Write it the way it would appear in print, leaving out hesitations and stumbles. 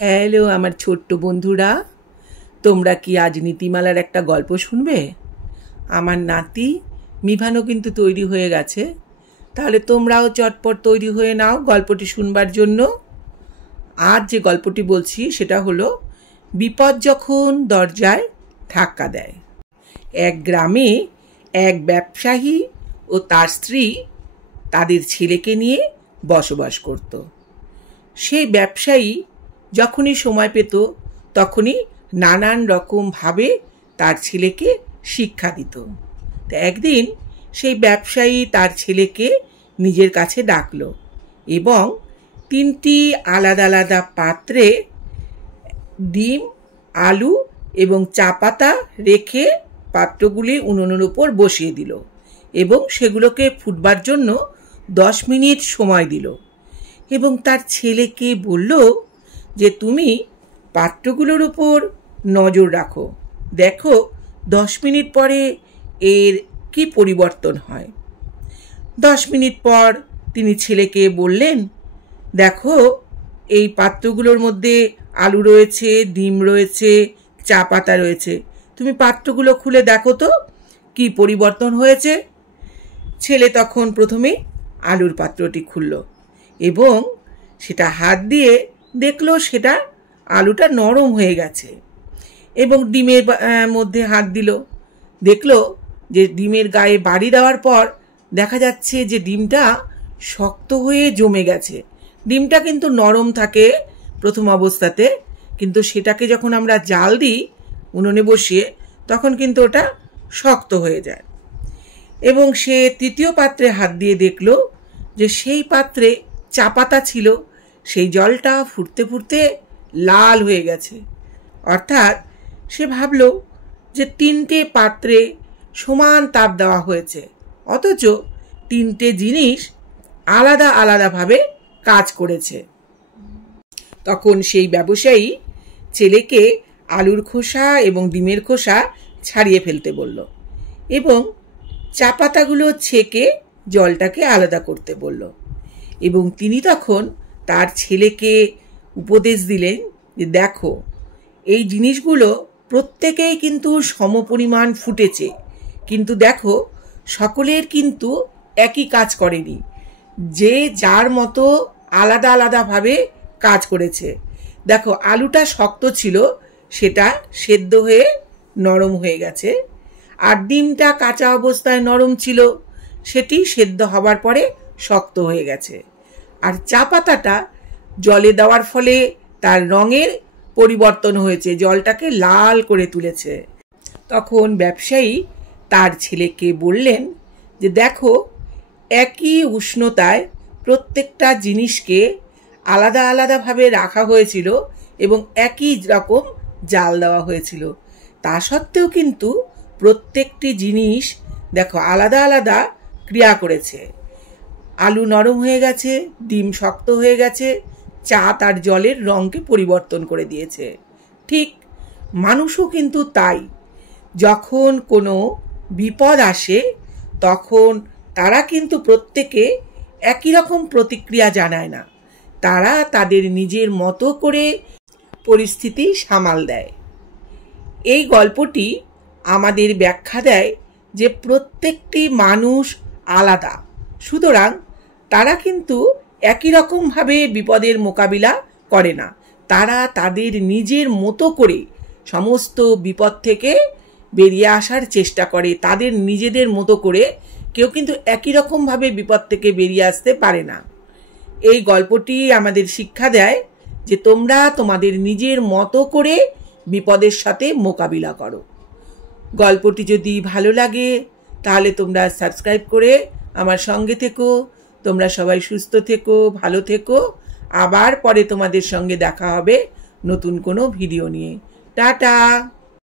Hello আমার ছোট্ট বন্ধুরা, তোমরা কি আজ নীতিমালার একটা গল্প শুনবে? আমার নাতি মিভানো কিন্তু তৈরি হয়ে গেছে, তাহলে তোমরাও চটপট তৈরি হয়ে নাও গল্পটি শুনবার জন্য। আজ যে গল্পটি বলছি সেটা হলো বিপদ যখন দরজায় ধাক্কা দেয়। এক গ্রামে এক ব্যবসায়ী ও তার স্ত্রী তাদের ছেলেকে নিয়ে বসবাস করত। সেই ব্যবসায়ী যখনই সময় পেত তখনই নানান রকমভাবে তার ছেলেকে শিক্ষা দিত। তো একদিন সেই ব্যবসায়ী তার ছেলেকে নিজের কাছে ডাকল এবং 3টি আলাদা আলাদা পাত্রে ডিম, আলু এবং চা পাতা রেখে পাত্রগুলি উনুনের উপর বসিয়ে দিল এবং সেগুলোকে ফুটবার জন্য 10 মিনিট সময় দিল এবং তার ছেলেকে বলল যে তুমি পাত্রগুলোর উপর নজর রাখো, দেখো 10 মিনিট পরে এর কি পরিবর্তন হয়। 10 মিনিট পর তিনি ছেলেকে বললেন, দেখো এই পাত্রগুলোর মধ্যে আলু রয়েছে, ডিম রয়েছে, চা পাতা রয়েছে, তুমি পাত্রগুলো খুলে দেখো তো কি পরিবর্তন হয়েছে। ছেলে তখন প্রথমে আলুর পাত্রটি খুলল এবং সেটা হাত দিয়ে দেখলো সেটা আলুটা নরম হয়ে গেছে এবং ডিমের মধ্যে হাত দিল, দেখলো যে ডিমের গায়ে বাড়ি দেওয়ার পর দেখা যাচ্ছে যে ডিমটা শক্ত হয়ে জমে গেছে। ডিমটা কিন্তু নরম থাকে প্রথম অবস্থাতে, কিন্তু সেটাকে যখন আমরা জাল দিই উনুনে বসিয়ে তখন কিন্তু ওটা শক্ত হয়ে যায়। এবং সে 3য় পাত্রে হাত দিয়ে দেখলো যে সেই পাত্রে চা পাতা ছিল, সেই জলটা ফুটতে ফুটতে লাল হয়ে গেছে। অর্থাৎ সে ভাবল যে 3টে পাত্রে সমান তাপ দেওয়া হয়েছে, অথচ 3টে জিনিস আলাদা আলাদাভাবে কাজ করেছে। তখন সেই ব্যবসায়ী ছেলেকে আলুর খোসা এবং ডিমের খোসা ছাড়িয়ে ফেলতে বলল এবং চা পাতাগুলো ছেঁকে জলটাকে আলাদা করতে বলল এবং তিনি তখন তার ছেলেকে উপদেশ দিলেন যে দেখো এই জিনিসগুলো প্রত্যেকেই কিন্তু সমপরিমাণ ফুটেছে, কিন্তু দেখো সকলের কিন্তু একই কাজ করেনি, যে যার মতো আলাদা আলাদাভাবে কাজ করেছে। দেখো আলুটা শক্ত ছিল, সেটা সেদ্ধ হয়ে নরম হয়ে গেছে, আর ডিমটা কাঁচা অবস্থায় নরম ছিল, সেটি সেদ্ধ হবার পরে শক্ত হয়ে গেছে, আর চা পাতাটা জলে দেওয়ার ফলে তার রঙের পরিবর্তন হয়েছে, জলটাকে লাল করে তুলেছে। তখন ব্যবসায়ী তার ছেলেকে বললেন যে দেখো একই উষ্ণতায় প্রত্যেকটা জিনিসকে আলাদা আলাদাভাবে রাখা হয়েছিল এবং একই রকম জাল দেওয়া হয়েছিল, তা সত্ত্বেও কিন্তু প্রত্যেকটি জিনিস দেখো আলাদা আলাদা ক্রিয়া করেছে। আলু নরম হয়ে গেছে, ডিম শক্ত হয়ে গেছে, চা তার জলের রঙকে পরিবর্তন করে দিয়েছে। ঠিক মানুষও কিন্তু তাই, যখন কোনো বিপদ আসে তখন তারা কিন্তু প্রত্যেকে একই রকম প্রতিক্রিয়া জানায় না, তারা তাদের নিজের মতো করে পরিস্থিতি সামাল দেয়। এই গল্পটি আমাদের ব্যাখ্যা দেয় যে প্রত্যেকটি মানুষ আলাদা, সুতরাং তারা কিন্তু একই রকমভাবে বিপদের মোকাবিলা করে না, তারা তাদের নিজের মতো করে সমস্ত বিপদ থেকে বেরিয়ে আসার চেষ্টা করে, তাদের নিজেদের মতো করে। কেউ কিন্তু একই রকমভাবে বিপদ থেকে বেরিয়ে আসতে পারে না। এই গল্পটি আমাদের শিক্ষা দেয় যে তোমরা তোমাদের নিজের মতো করে বিপদের সাথে মোকাবিলা করো। গল্পটি যদি ভালো লাগে তাহলে তোমরা সাবস্ক্রাইব করে আমার সঙ্গে থেকো। তোমরা সবাই সুস্থ থেকো, ভালো থেকো। আবার পরে তোমাদের সঙ্গে দেখা হবে নতুন কোনো ভিডিও নিয়ে। টাটা।